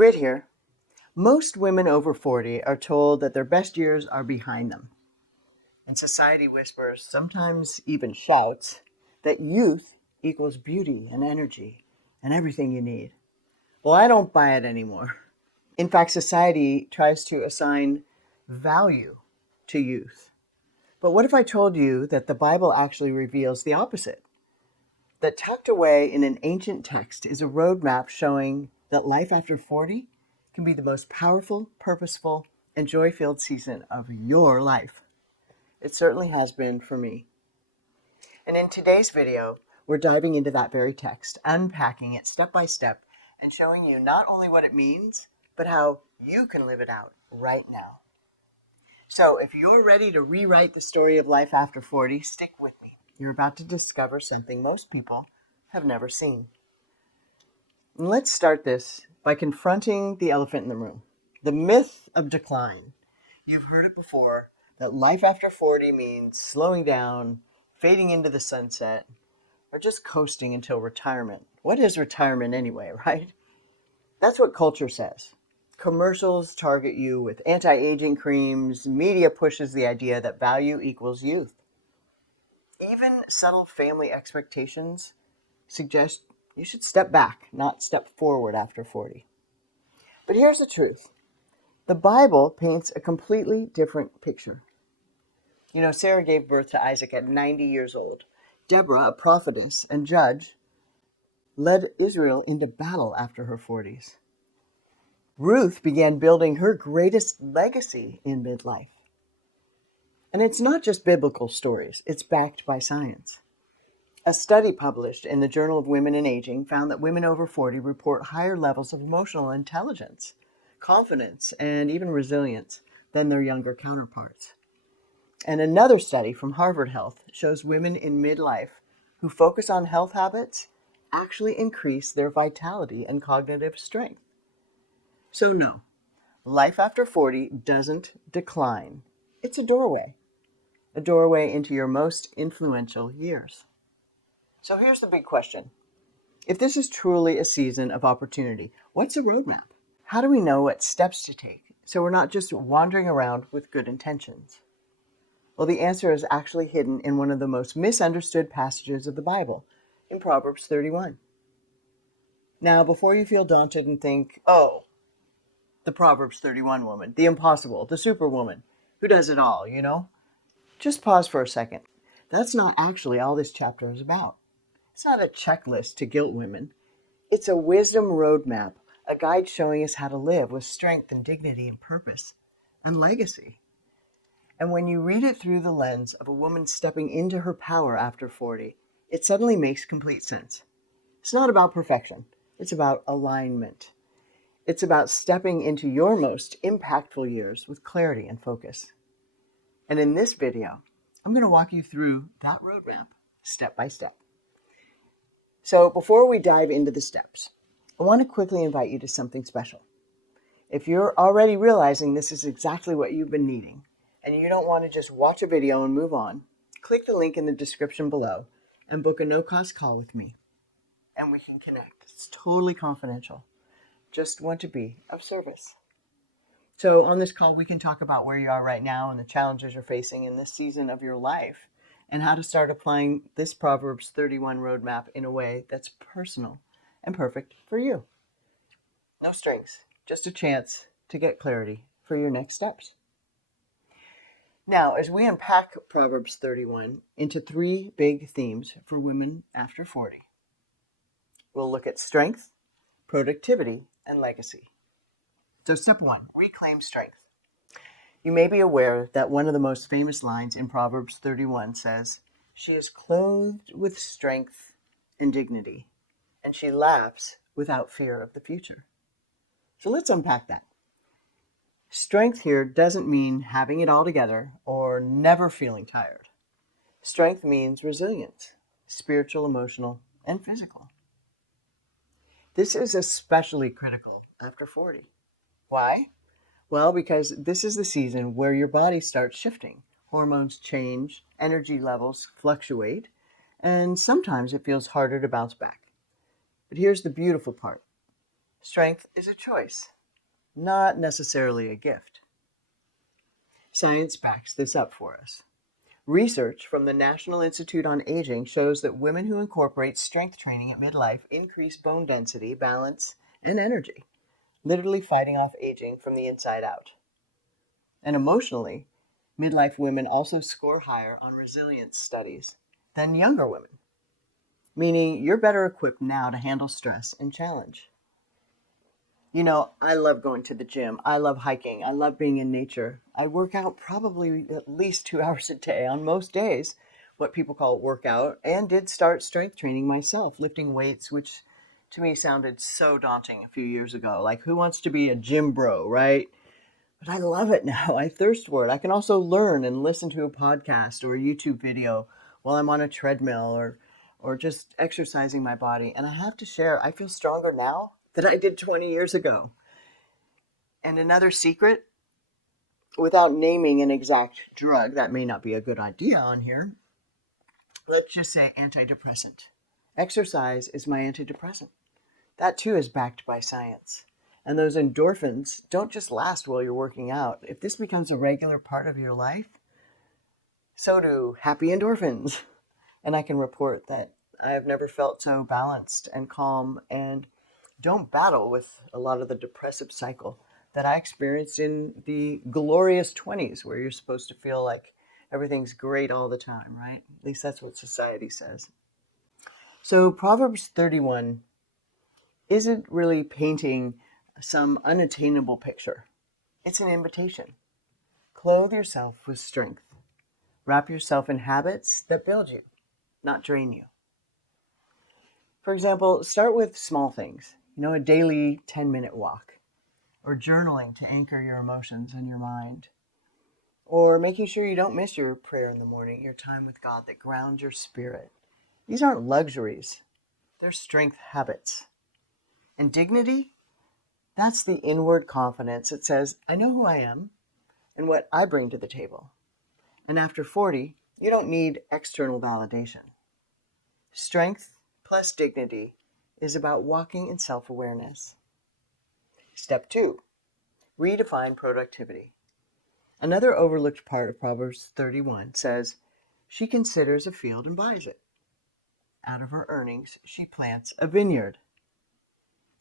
Britt here. Most women over 40 are told that their best years are behind them. And society whispers, sometimes even shouts, that youth equals beauty and energy and everything you need. Well, I don't buy it anymore. In fact, society tries to assign value to youth. But what if I told you that the Bible actually reveals the opposite? That tucked away in an ancient text is a roadmap showing that life after 40 can be the most powerful, purposeful, and joy-filled season of your life. It certainly has been for me. And in today's video, we're diving into that very text, unpacking it step by step, and showing you not only what it means, but how you can live it out right now. So if you're ready to rewrite the story of life after 40, stick with me. You're about to discover something most people have never seen. And let's start this by confronting the elephant in the room, the myth of decline. You've heard it before, that life after 40 means slowing down, fading into the sunset, or just coasting until retirement. What is retirement anyway, right? That's what culture says. Commercials target you with anti-aging creams. Media pushes the idea that value equals youth. Even subtle family expectations suggest you should step back, not step forward after 40. But here's the truth. The Bible paints a completely different picture. You know, Sarah gave birth to Isaac at 90 years old. Deborah, a prophetess and judge, led Israel into battle after her 40s. Ruth began building her greatest legacy in midlife. And it's not just biblical stories, it's backed by science. A study published in the Journal of Women and Aging found that women over 40 report higher levels of emotional intelligence, confidence, and even resilience than their younger counterparts. And another study from Harvard Health shows women in midlife who focus on health habits actually increase their vitality and cognitive strength. So no, life after 40 doesn't decline. It's a doorway into your most influential years. So here's the big question. If this is truly a season of opportunity, what's a roadmap? How do we know what steps to take so we're not just wandering around with good intentions? Well, the answer is actually hidden in one of the most misunderstood passages of the Bible, in Proverbs 31. Now, before you feel daunted and think, oh, the Proverbs 31 woman, the impossible, the superwoman, who does it all, just pause for a second. That's not actually all this chapter is about. It's not a checklist to guilt women. It's a wisdom roadmap, a guide showing us how to live with strength and dignity and purpose and legacy. And when you read it through the lens of a woman stepping into her power after 40, it suddenly makes complete sense. It's not about perfection. It's about alignment. It's about stepping into your most impactful years with clarity and focus. And in this video, I'm going to walk you through that roadmap step by step. So before we dive into the steps, I want to quickly invite you to something special. If you're already realizing this is exactly what you've been needing, and you don't want to just watch a video and move on, click the link in the description below and book a no-cost call with me, and we can connect. It's totally confidential. Just want to be of service. So on this call, we can talk about where you are right now and the challenges you're facing in this season of your life, and how to start applying this Proverbs 31 roadmap in a way that's personal and perfect for you. No strings, just a chance to get clarity for your next steps. Now, as we unpack Proverbs 31 into three big themes for women after 40, we'll look at strength, productivity, and legacy. So step one, reclaim strength. You may be aware that one of the most famous lines in Proverbs 31 says, "She is clothed with strength and dignity, and she laughs without fear of the future." So let's unpack that. Strength here doesn't mean having it all together or never feeling tired. Strength means resilience, spiritual, emotional, and physical. This is especially critical after 40. Why? Well, because this is the season where your body starts shifting. Hormones change, energy levels fluctuate, and sometimes it feels harder to bounce back. But here's the beautiful part. Strength is a choice, not necessarily a gift. Science backs this up for us. Research from the National Institute on Aging shows that women who incorporate strength training at midlife increase bone density, balance, and energy, literally fighting off aging from the inside out. And emotionally, midlife women also score higher on resilience studies than younger women, meaning you're better equipped now to handle stress and challenge. You know, I love going to the gym. I love hiking. I love being in nature. I work out probably at least 2 hours a day on most days, what people call workout, and did start strength training myself, lifting weights, which to me sounded so daunting a few years ago. Like, who wants to be a gym bro, right? But I love it now. I thirst for it. I can also learn and listen to a podcast or a YouTube video while I'm on a treadmill or just exercising my body. And I have to share, I feel stronger now than I did 20 years ago. And another secret, without naming an exact drug, that may not be a good idea on here, let's just say antidepressant. Exercise is my antidepressant. That too is backed by science. And those endorphins don't just last while you're working out. If this becomes a regular part of your life, so do happy endorphins. And I can report that I have never felt so balanced and calm and don't battle with a lot of the depressive cycle that I experienced in the glorious 20s, where you're supposed to feel like everything's great all the time, right? At least that's what society says. So Proverbs 31 isn't really painting some unattainable picture. It's an invitation. Clothe yourself with strength. Wrap yourself in habits that build you, not drain you. For example, start with small things. A daily 10-minute walk, or journaling to anchor your emotions and your mind, or making sure you don't miss your prayer in the morning, your time with God that grounds your spirit. These aren't luxuries. They're strength habits. And dignity, that's the inward confidence that says, I know who I am and what I bring to the table. And after 40, you don't need external validation. Strength plus dignity is about walking in self-awareness. Step 2, redefine productivity. Another overlooked part of Proverbs 31 says, she considers a field and buys it. Out of her earnings, she plants a vineyard.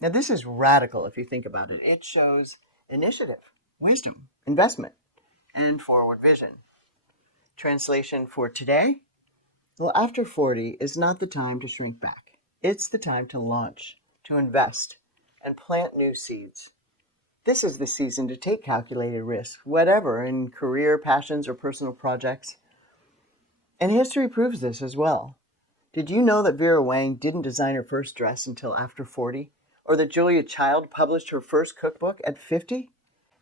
Now, this is radical if you think about it. It shows initiative, wisdom, investment, and forward vision. Translation for today? Well, after 40 is not the time to shrink back. It's the time to launch, to invest, and plant new seeds. This is the season to take calculated risks, whatever, in career, passions, or personal projects. And history proves this as well. Did you know that Vera Wang didn't design her first dress until after 40? Or that Julia Child published her first cookbook at 50?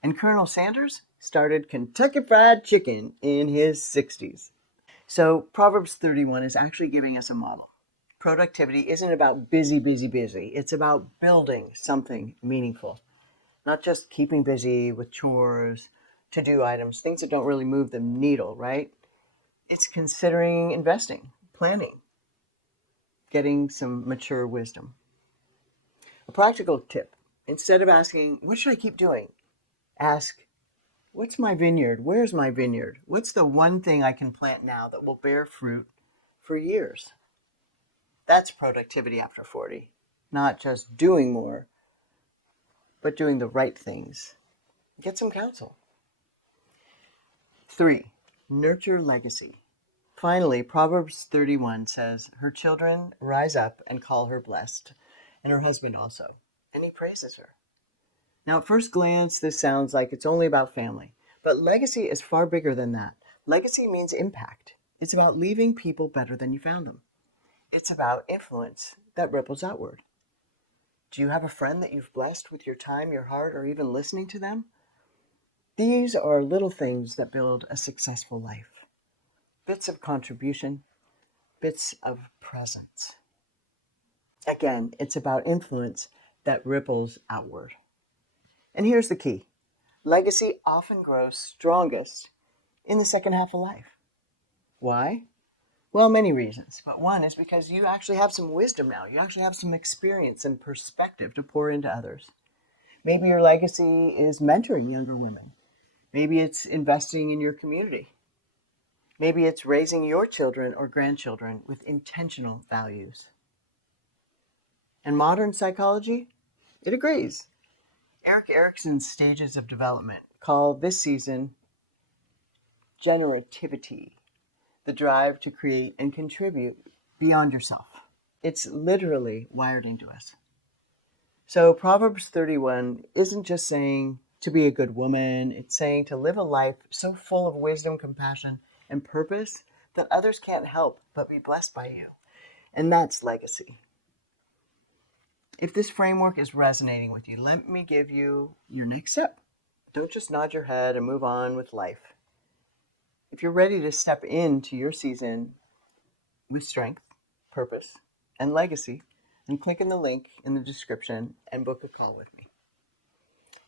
And Colonel Sanders started Kentucky Fried Chicken in his 60s. So Proverbs 31 is actually giving us a model. Productivity isn't about busy, busy, busy. It's about building something meaningful. Not just keeping busy with chores, to-do items, things that don't really move the needle, right? It's considering investing, planning, getting some mature wisdom. A practical tip, instead of asking, what should I keep doing? Ask, what's my vineyard? Where's my vineyard? What's the one thing I can plant now that will bear fruit for years? That's productivity after 40. Not just doing more, but doing the right things. Get some counsel. 3, nurture legacy. Finally, Proverbs 31 says, her children rise up and call her blessed, and her husband also, and he praises her. Now, at first glance, this sounds like it's only about family, but legacy is far bigger than that. Legacy means impact. It's about leaving people better than you found them. It's about influence that ripples outward. Do you have a friend that you've blessed with your time, your heart, or even listening to them? These are little things that build a successful life. Bits of contribution, bits of presence. Again, it's about influence that ripples outward. And here's the key. Legacy often grows strongest in the second half of life. Why? Well, many reasons, but one is because you actually have some wisdom now. You actually have some experience and perspective to pour into others. Maybe your legacy is mentoring younger women. Maybe it's investing in your community. Maybe it's raising your children or grandchildren with intentional values. And modern psychology, it agrees. Erik Erikson's stages of development call this season generativity, the drive to create and contribute beyond yourself. It's literally wired into us. So Proverbs 31 isn't just saying to be a good woman, it's saying to live a life so full of wisdom, compassion, and purpose that others can't help but be blessed by you. And that's legacy. If this framework is resonating with you, let me give you your next step. Don't just nod your head and move on with life. If you're ready to step into your season with strength, purpose, and legacy, then click in the link in the description and book a call with me.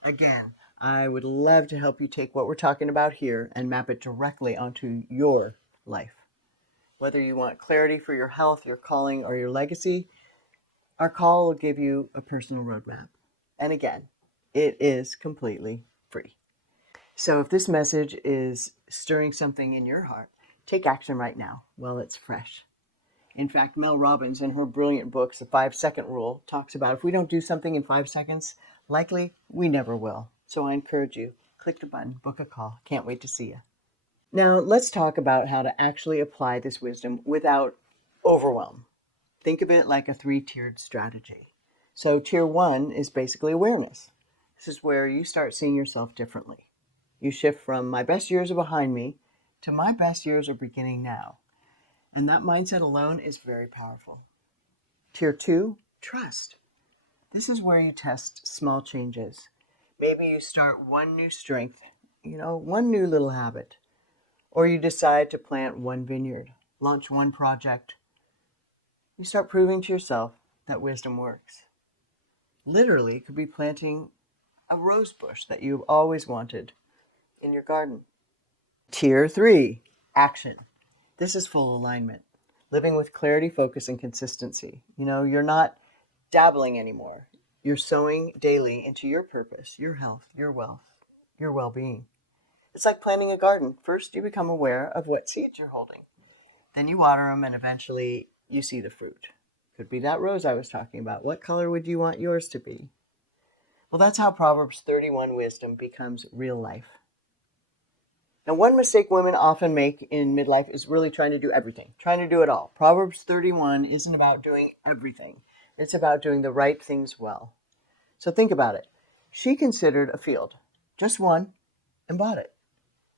Again, I would love to help you take what we're talking about here and map it directly onto your life. Whether you want clarity for your health, your calling, or your legacy, our call will give you a personal roadmap. And again, it is completely free. So if this message is stirring something in your heart, take action right now while it's fresh. In fact, Mel Robbins, in her brilliant book, The 5-Second Rule, talks about if we don't do something in 5 seconds, likely we never will. So I encourage you, click the button, book a call. Can't wait to see you. Now, let's talk about how to actually apply this wisdom without overwhelm. Think of it like a 3-tiered strategy. So tier 1 is basically awareness. This is where you start seeing yourself differently. You shift from my best years are behind me to my best years are beginning now. And that mindset alone is very powerful. Tier 2, trust. This is where you test small changes. Maybe you start one new strength, one new little habit. Or you decide to plant one vineyard, launch one project. You start proving to yourself that wisdom works. Literally, it could be planting a rose bush that you've always wanted in your garden. Tier 3, action. This is full alignment, living with clarity, focus, and consistency. You're not dabbling anymore. You're sowing daily into your purpose, your health, your wealth, your well-being. It's like planting a garden. First, you become aware of what seeds you're holding. Then you water them, and eventually you see the fruit. Could be that rose I was talking about. What color would you want yours to be? Well, that's how Proverbs 31 wisdom becomes real life. Now, one mistake women often make in midlife is really trying to do everything, trying to do it all. Proverbs 31 isn't about doing everything. It's about doing the right things well. So think about it. She considered a field, just one, and bought it.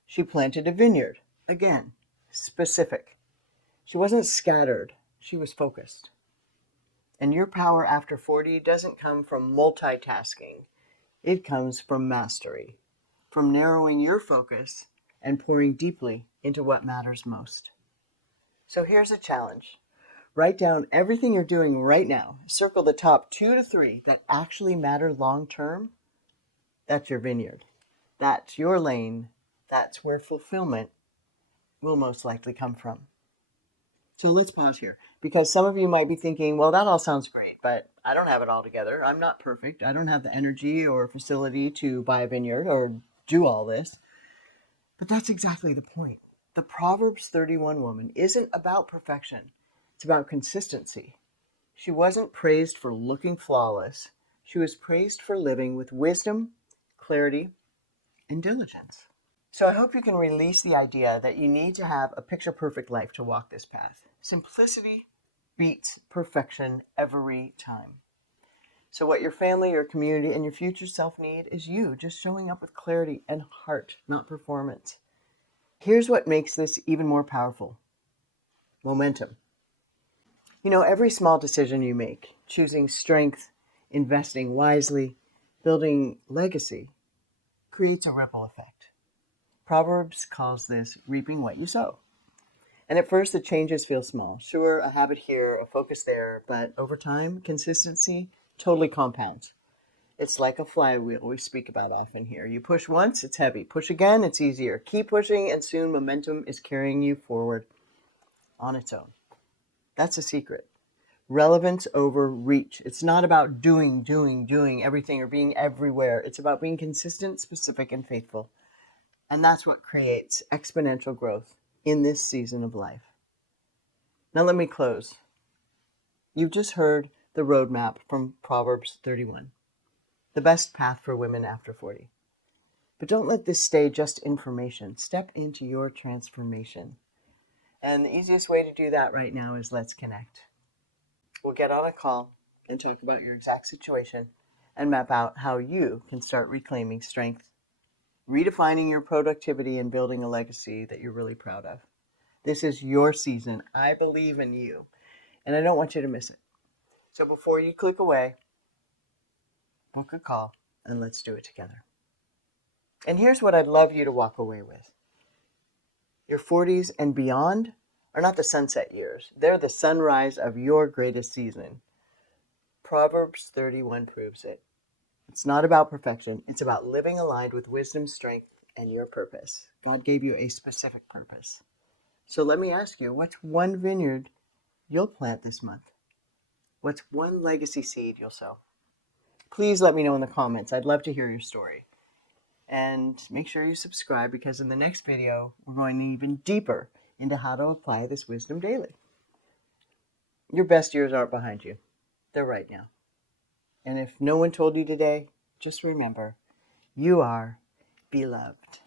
She planted a vineyard, again, specific. She wasn't scattered. She was focused. And your power after 40 doesn't come from multitasking. It comes from mastery, from narrowing your focus and pouring deeply into what matters most. So here's a challenge. Write down everything you're doing right now. Circle the top 2 to 3 that actually matter long term. That's your vineyard. That's your lane. That's where fulfillment will most likely come from. So let's pause here, because some of you might be thinking, well, that all sounds great, but I don't have it all together. I'm not perfect. I don't have the energy or facility to buy a vineyard or do all this. But that's exactly the point. The Proverbs 31 woman isn't about perfection. It's about consistency. She wasn't praised for looking flawless. She was praised for living with wisdom, clarity, and diligence. So I hope you can release the idea that you need to have a picture-perfect life to walk this path. Simplicity beats perfection every time. So what your family, your community, and your future self need is you just showing up with clarity and heart, not performance. Here's what makes this even more powerful. Momentum. Every small decision you make, choosing strength, investing wisely, building legacy, creates a ripple effect. Proverbs calls this reaping what you sow. And at first, the changes feel small. Sure, a habit here, a focus there, but over time, consistency totally compounds. It's like a flywheel we speak about often here. You push once, it's heavy. Push again, it's easier. Keep pushing, and soon momentum is carrying you forward. on its own. That's a secret. Relevance over reach. It's not about doing everything or being everywhere. It's about being consistent, specific, and faithful. And that's what creates exponential growth in this season of life. Now let me close. You've just heard the roadmap from Proverbs 31, the best path for women after 40. But don't let this stay just information. Step into your transformation. And the easiest way to do that right now is let's connect. We'll get on a call and talk about your exact situation and map out how you can start reclaiming strength, redefining your productivity, and building a legacy that you're really proud of. This is your season. I believe in you, and I don't want you to miss it. So before you click away, book a call and let's do it together. And here's what I'd love you to walk away with. Your 40s and beyond are not the sunset years. They're the sunrise of your greatest season. Proverbs 31 proves it. It's not about perfection. It's about living aligned with wisdom, strength, and your purpose. God gave you a specific purpose. So let me ask you, what's one vineyard you'll plant this month? What's one legacy seed you'll sow? Please let me know in the comments. I'd love to hear your story. And make sure you subscribe, because in the next video, we're going even deeper into how to apply this wisdom daily. Your best years aren't behind you. They're right now. And if no one told you today, just remember, you are beloved.